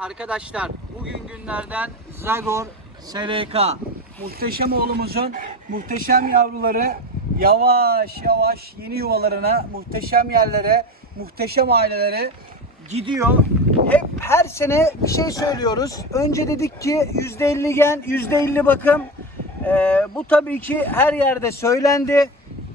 arkadaşlar bugün günlerden Zagor SRK muhteşem oğlumuzun muhteşem yavruları yavaş yavaş yeni yuvalarına muhteşem yerlere muhteşem ailelere gidiyor. Hep her sene bir şey söylüyoruz. Önce dedik ki %50 gen, %50 bakım. Ee, bu tabii ki her yerde söylendi.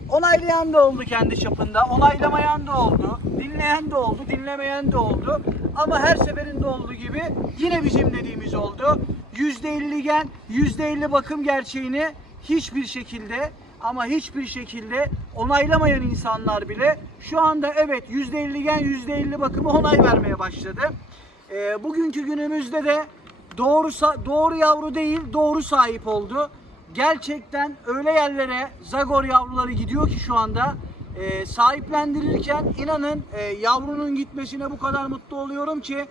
Onaylayan da oldu kendi çapında, onaylamayan da oldu, dinleyen de oldu, dinlemeyen de oldu. Ama her seferinde olduğu gibi yine bizim dediğimiz oldu. %50 gen, %50 bakım gerçeğini hiçbir şekilde ama hiçbir şekilde onaylamayan insanlar bile şu anda evet %50 gen, %50 bakımı onay vermeye başladı. Ee, bugünkü günümüzde de doğru doğru yavru değil, doğru sahip oldu. Gerçekten öyle yerlere Zagor yavruları gidiyor ki şu anda e, sahiplendirirken inanın e, yavrunun gitmesine bu kadar mutlu oluyorum ki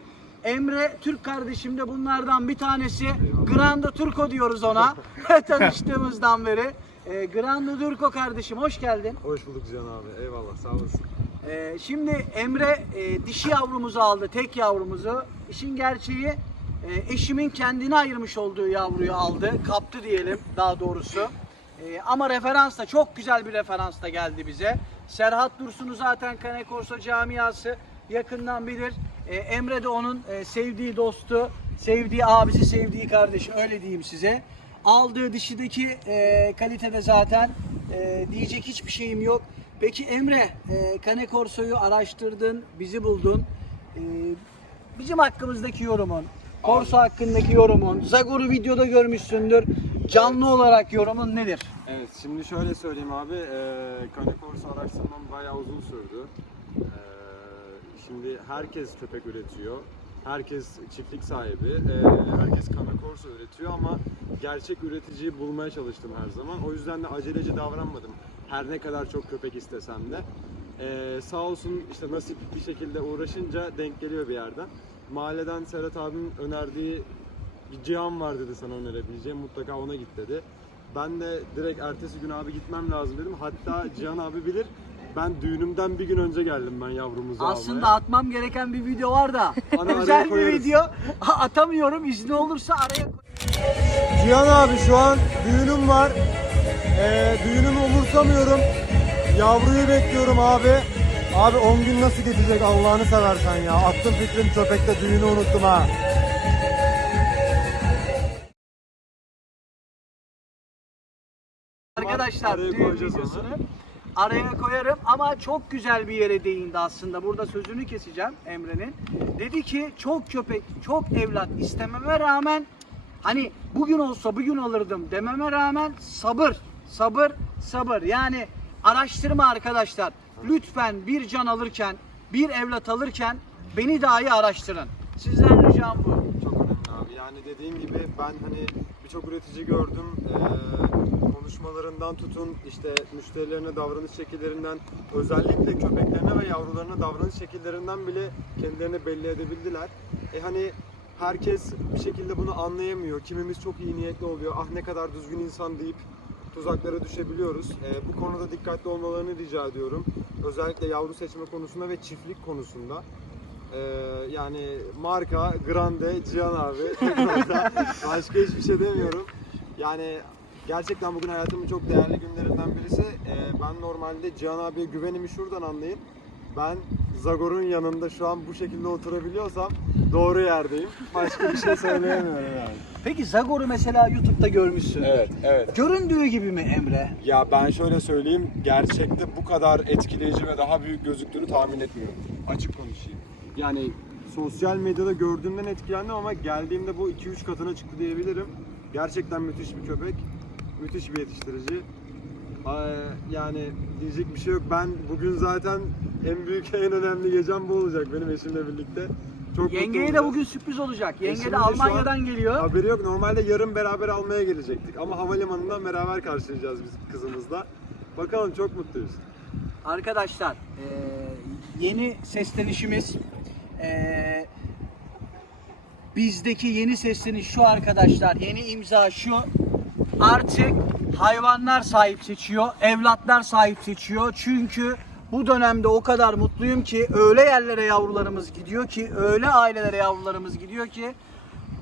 Emre Türk kardeşim de bunlardan bir tanesi. Grande Turco diyoruz ona tanıştığımızdan beri. E, Grande Turco kardeşim hoş geldin. Hoş bulduk Cihan abi. Eyvallah sağ olasın. Ee, şimdi Emre e, dişi yavrumuzu aldı, tek yavrumuzu. İşin gerçeği e, eşimin kendine ayırmış olduğu yavruyu aldı, kaptı diyelim daha doğrusu. E, ama referans da çok güzel bir referans da geldi bize. Serhat Dursun'u zaten Kane Korso camiası yakından bilir. E, Emre de onun e, sevdiği dostu, sevdiği abisi, sevdiği kardeşi öyle diyeyim size. Aldığı dişideki e, kalitede zaten e, diyecek hiçbir şeyim yok. Peki Emre, e, Kane Korso'yu araştırdın, bizi buldun. E, bizim hakkımızdaki yorumun, Korso hakkındaki yorumun, Zagor'u videoda görmüşsündür. Canlı olarak yorumun nedir? Evet şimdi şöyle söyleyeyim abi. E, Kane Corso araştırmam bayağı uzun sürdü. E, şimdi herkes köpek üretiyor. Herkes çiftlik sahibi. E, herkes Kane Corso üretiyor ama gerçek üreticiyi bulmaya çalıştım her zaman. O yüzden de aceleci davranmadım. Her ne kadar çok köpek istesem de. E, sağ olsun işte nasip bir şekilde uğraşınca denk geliyor bir yerden. Mahalleden Serhat abinin önerdiği bir Cihan var dedi sana önerebileceğim mutlaka ona git dedi. Ben de direkt ertesi gün abi gitmem lazım dedim. Hatta Cihan abi bilir ben düğünümden bir gün önce geldim ben yavrumuzu Aslında almaya. atmam gereken bir video var da özel bir koyarız. video atamıyorum. İzni olursa araya koy- Cihan abi şu an düğünüm var. Ee, düğünümü umursamıyorum. Yavruyu bekliyorum abi. Abi 10 gün nasıl geçecek Allah'ını seversen ya. Attım fikrim köpekte düğünü unuttum ha. Arkadaşlar Araya düğün koyacağız onu. videosunu araya koyarım ama çok güzel bir yere değindi aslında. Burada sözünü keseceğim Emre'nin. Dedi ki çok köpek, çok evlat istememe rağmen hani bugün olsa bugün alırdım dememe rağmen sabır, sabır, sabır. Yani araştırma arkadaşlar. Lütfen bir can alırken, bir evlat alırken beni dahi araştırın. Sizden ricam bu. Çok önemli abi. Yani dediğim gibi ben hani birçok üretici gördüm. Ee, konuşmalarından tutun işte müşterilerine davranış şekillerinden özellikle köpeklerine ve yavrularına davranış şekillerinden bile kendilerini belli edebildiler. E hani herkes bir şekilde bunu anlayamıyor. Kimimiz çok iyi niyetli oluyor. Ah ne kadar düzgün insan deyip tuzaklara düşebiliyoruz. Ee, bu konuda dikkatli olmalarını rica ediyorum. Özellikle yavru seçme konusunda ve çiftlik konusunda. Ee, yani marka, Grande, Cihan abi. Başka hiçbir şey demiyorum. Yani gerçekten bugün hayatımın çok değerli günlerinden birisi. Ee, ben normalde Cihan abiye güvenimi şuradan anlayın. Ben Zagor'un yanında şu an bu şekilde oturabiliyorsam doğru yerdeyim. Başka bir şey söyleyemiyorum yani. Peki Zagor'u mesela YouTube'da görmüşsün. Evet, evet. Göründüğü gibi mi Emre? Ya ben şöyle söyleyeyim, gerçekte bu kadar etkileyici ve daha büyük gözüktüğünü tahmin etmiyorum. Açık konuşayım. Yani sosyal medyada gördüğümden etkilendim ama geldiğimde bu 2-3 katına çıktı diyebilirim. Gerçekten müthiş bir köpek, müthiş bir yetiştirici. Ee, Yani diyecek bir şey yok. Ben bugün zaten en büyük, en önemli gecem bu olacak benim eşimle birlikte. Çok Yengeye de bugün sürpriz olacak. Yenge de Almanya'dan geliyor. Haberi yok. Normalde yarın beraber almaya gelecektik. Ama havalimanından beraber karşılayacağız biz kızımızla. Bakalım çok mutluyuz. Arkadaşlar eee, yeni seslenişimiz eee, bizdeki yeni sesleniş şu arkadaşlar. Yeni imza şu. Artık hayvanlar sahip seçiyor. Evlatlar sahip seçiyor. Çünkü bu dönemde o kadar mutluyum ki öyle yerlere yavrularımız gidiyor ki öyle ailelere yavrularımız gidiyor ki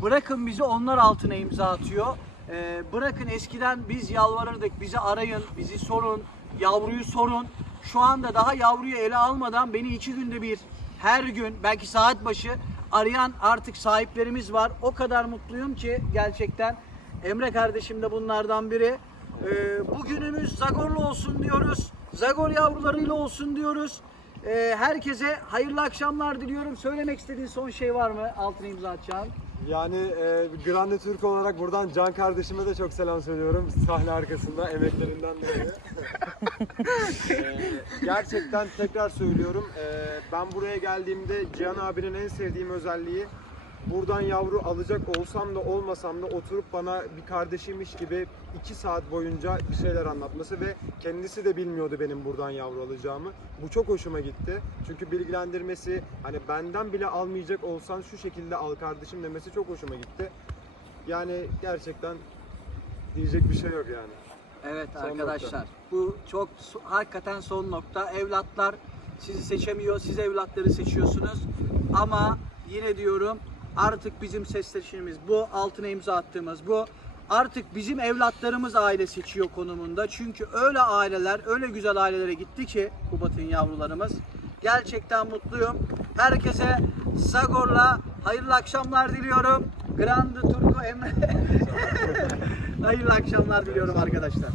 bırakın bizi onlar altına imza atıyor. Ee, bırakın eskiden biz yalvarırdık bizi arayın bizi sorun yavruyu sorun. Şu anda daha yavruyu ele almadan beni iki günde bir her gün belki saat başı arayan artık sahiplerimiz var. O kadar mutluyum ki gerçekten Emre kardeşim de bunlardan biri. Ee, bugünümüz Zagor'la olsun diyoruz. Zagor yavrularıyla olsun diyoruz. Ee, herkese hayırlı akşamlar diliyorum. Söylemek istediğin son şey var mı? Altına imza atacağım. Yani e, Grande Türk olarak buradan Can kardeşime de çok selam söylüyorum. Sahne arkasında emeklerinden dolayı. E, gerçekten tekrar söylüyorum. e, ben buraya geldiğimde Cihan abinin en sevdiğim özelliği buradan yavru alacak olsam da olmasam da oturup bana bir kardeşiymiş gibi iki saat boyunca bir şeyler anlatması ve kendisi de bilmiyordu benim buradan yavru alacağımı. Bu çok hoşuma gitti. Çünkü bilgilendirmesi hani benden bile almayacak olsan şu şekilde al kardeşim demesi çok hoşuma gitti. Yani gerçekten diyecek bir şey yok yani. Evet Son arkadaşlar nokta. bu çok hakikaten son nokta. Evlatlar sizi seçemiyor, siz evlatları seçiyorsunuz. Ama yine diyorum artık bizim sesleşimiz bu, altına imza attığımız bu. Artık bizim evlatlarımız aile seçiyor konumunda. Çünkü öyle aileler, öyle güzel ailelere gitti ki bu batın yavrularımız. Gerçekten mutluyum. Herkese Zagor'la hayırlı akşamlar diliyorum. Grande Turco Emre. hayırlı akşamlar diliyorum arkadaşlar.